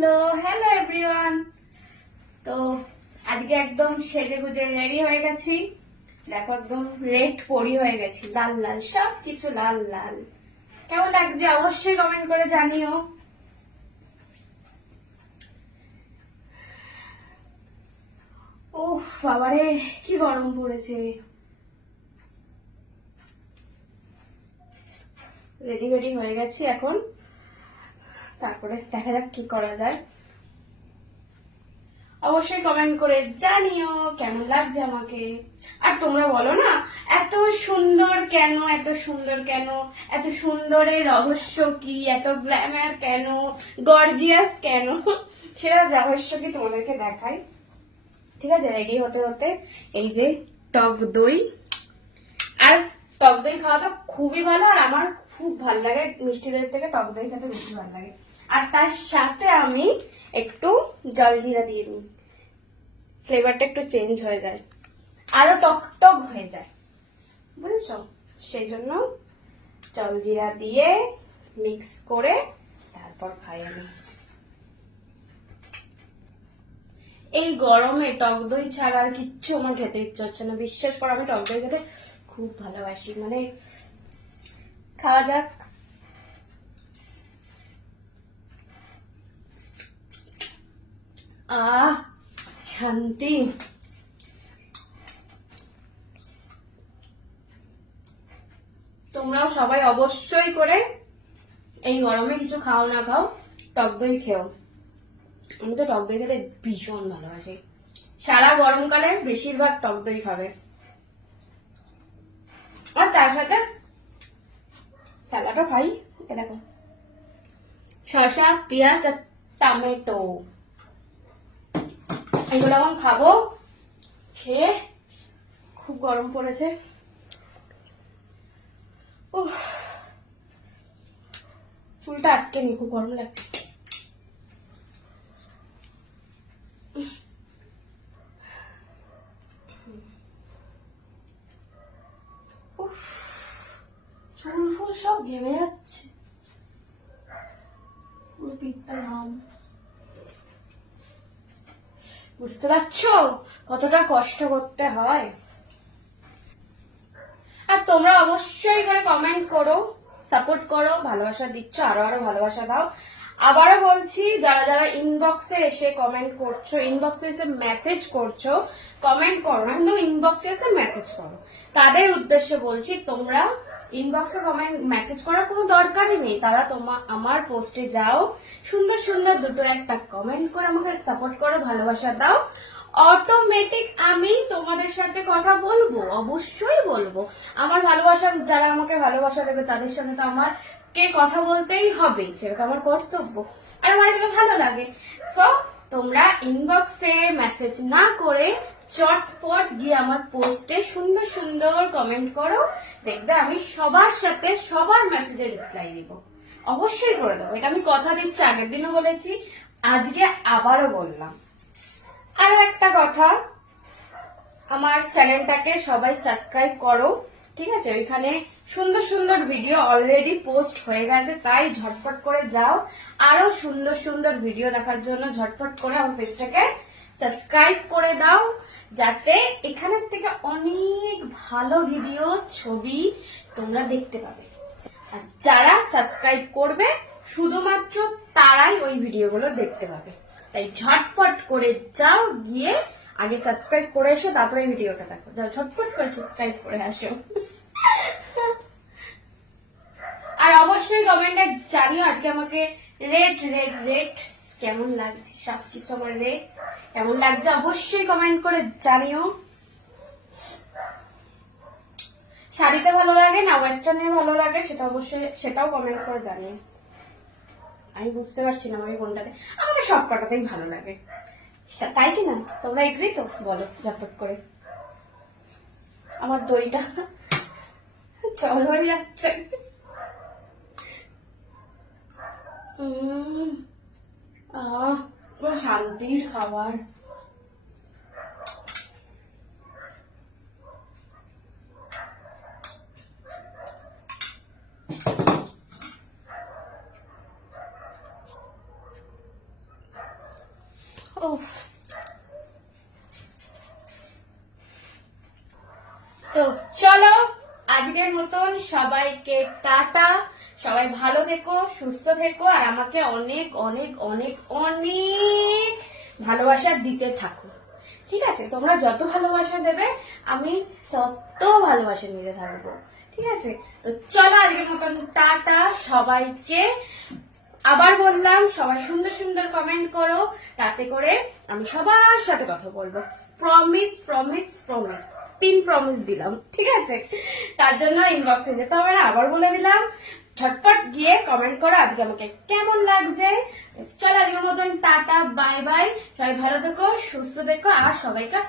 Hello hello everyone. তো আজকে একদম সেজে গুজে রেডি হয়ে গেছি। দেখো একদম রেড পরি হয়ে গেছি, লাল লাল সব কিছু লাল লাল। কেমন লাগছে অবশ্যই কমেন্ট করে জানিও। উফ বাবারে কি গরম পড়েছে। রেডি রেডি হয়ে গেছি এখন, তারপরে দেখা যাক কি করা যায়। অবশ্যই কমেন্ট করে জানিও কেমন লাগছে আমাকে। আর তোমরা বলো না এত সুন্দর কেন, এত সুন্দর কেন, এত সুন্দরের রহস্য কি, এত গ্ল্যামার কেন, গর্জিয়াস কেন, সেটা রহস্য কি তোমাদেরকে দেখাই। ঠিক আছে, রেডি হতে হতে এই যে টক দই, আর টক দই খাওয়া তো খুবই ভালো, আর আমার খুব ভালো লাগে মিষ্টি দই থেকে টক দই খেতে বেশি ভালো লাগে। আর তার সাথে আমি একটু জলজিরা দিয়ে দিই, ফ্লেভারটা একটু চেঞ্জ হয়ে যায়, আরো টক টক হয়ে যায়, বুঝছো? সেই জন্য জলজিরা দিয়ে মিক্স করে তারপর খাই আমি। এই গরমে টক দই ছাড়া আর কিচ্ছু আমার খেতে ইচ্ছে হচ্ছে না। বিশ্বাস করো আমি টক দই খেতে খুব ভালোবাসি। মানে খাওয়া যাক। আহ শান্তি। তোমরাও সবাই অবশ্যই করে এই গরমে কিছু খাও না খাও টক দই খেও। আমি তো টক দই খেতে ভীষণ ভালোবাসি। সারা গরমকালে বেশিরভাগ টক দই খাবে। আর তার সাথে স্যালাডও খাই। দেখো শসা, পেঁয়াজ আর টমেটো, এগুলো এখন খাবো। খেয়ে খুব গরম পড়েছে। চুলটা আটকে নি, খুব গরম লাগছে। চুল ফুল সব ঘেমে যাচ্ছে, পুরো পিঠটা ঘাম। বুঝতে পারছো কতটা কষ্ট করতে হয়। আর তোমরা অবশ্যই করে কমেন্ট করো, সাপোর্ট করো, ভালোবাসা দিচ্ছ, আরো আরো ভালোবাসা দাও। আবারও বলছি, যারা যারা ইনবক্সে এসে কমেন্ট করছো, ইনবক্সে এসে মেসেজ করছো, কমেন্ট করো না কিন্তু ইনবক্সে এসে মেসেজ করো, তাদের উদ্দেশ্যে বলছি তোমরা ইনবক্সে কমেন্ট মেসেজ করার কোনো দরকারই নেই। তারা আমার পোস্টে যাও, সুন্দর সুন্দর দুটো একটা কমেন্ট করে আমাকে সাপোর্ট করো, ভালোবাসা দাও। অটোমেটিক আমি তোমাদের সাথে কথা বলবো, অবশ্যই বলবো। আমার ভালোবাসা, যারা আমাকে ভালোবাসা দেবে তাদের সাথে তো আমার কে কথা বলতেই হবে, সেটা তো আমার কর্তব্য। আর আমার এটা ভালো লাগে। সো তোমরা ইনবক্সে মেসেজ না করে চটপট গিয়ে আমার পোস্টে সুন্দর সুন্দর কমেন্ট করো, দেখবে আমি সবার সাথে সবার মেসেজে রিপ্লাই দিব। অবশ্যই করে দেবো, এটা আমি কথা দিচ্ছি, আগের দিনও বলেছি, আজকে আবারও বললাম। আর একটা কথা, আমার চ্যানেলটাকে সবাই সাবস্ক্রাইব করো, ঠিক আছে? ওইখানে সুন্দর সুন্দর ভিডিও অলরেডি পোস্ট হয়ে গেছে, তাই ঝটপট করে যাও। আরো সুন্দর সুন্দর ভিডিও দেখার জন্য ঝটপট করে আমার পেজটাকে সাবস্ক্রাইব করে দাও, যাতে এখানের থেকে অনেক ভালো ভিডিও, ছবি তোমরা দেখতে পাবে। আর যারা সাবস্ক্রাইব করবে শুধুমাত্র তারাই ওই ভিডিওগুলো দেখতে পাবে। তাই ঝটপট করে যাও, গিয়ে আগে সাবস্ক্রাইব করে এসো, তারপরে ভিডিওটা দেখো। যাও ঝটপট করে সাবস্ক্রাইব করে আসো। আর অবশ্যই কমেন্টে জানিও আজকে আমাকে রেড রেড রেড কেমন লাগছে, সবকিছু আমার রেড কেমন লাগছে অবশ্যই কমেন্ট করে জানিও। শাড়িতে ভালো লাগে না ওয়েস্টার্নে ভালো লাগে, সেটা অবশ্যই সেটাও কমেন্ট করে জানিও। আমি বুঝতে পারছি না আমি কোনটাতে, আমাকে সব কটাতেই ভালো লাগে, তাই কি না? তোমরা এগ্রি তো? বলো ঝটপট করে। আমার দইটা জল হয়ে যাচ্ছে। শান্তির খাবার। তো চলো আজকের মতন সবাইকে টাটা, সবাই ভালো থেকো, সুস্থ থেকো, আর আমাকে অনেক অনেক অনেক অনেক ভালোবাসা দিতে থাকো, ঠিক আছে? তোমরা যত ভালোবাসা দেবে আমি তত ভালোবাসা নিতে থাকবো, ঠিক আছে? তো চলো আজকের মতন টাটা সবাইকে। আবার বললাম, সবাই সুন্দর সুন্দর কমেন্ট করো, তাতে করে আমি সবার সাথে কথা বলবো। প্রমিস প্রমিস প্রমিস, 3 প্রমিস দিলাম, ঠিক আছে? তার জন্য ইনবক্সে যেতে হবে না, আবার বলে দিলাম। ঝটপট গিয়ে কমেন্ট করো আজকে আমাকে কেমন লাগছে। চলো আজকের মতন টাটা, বাই বাই, সবাই ভালো থেকো, সুস্থ থেকো, আর সবাইকে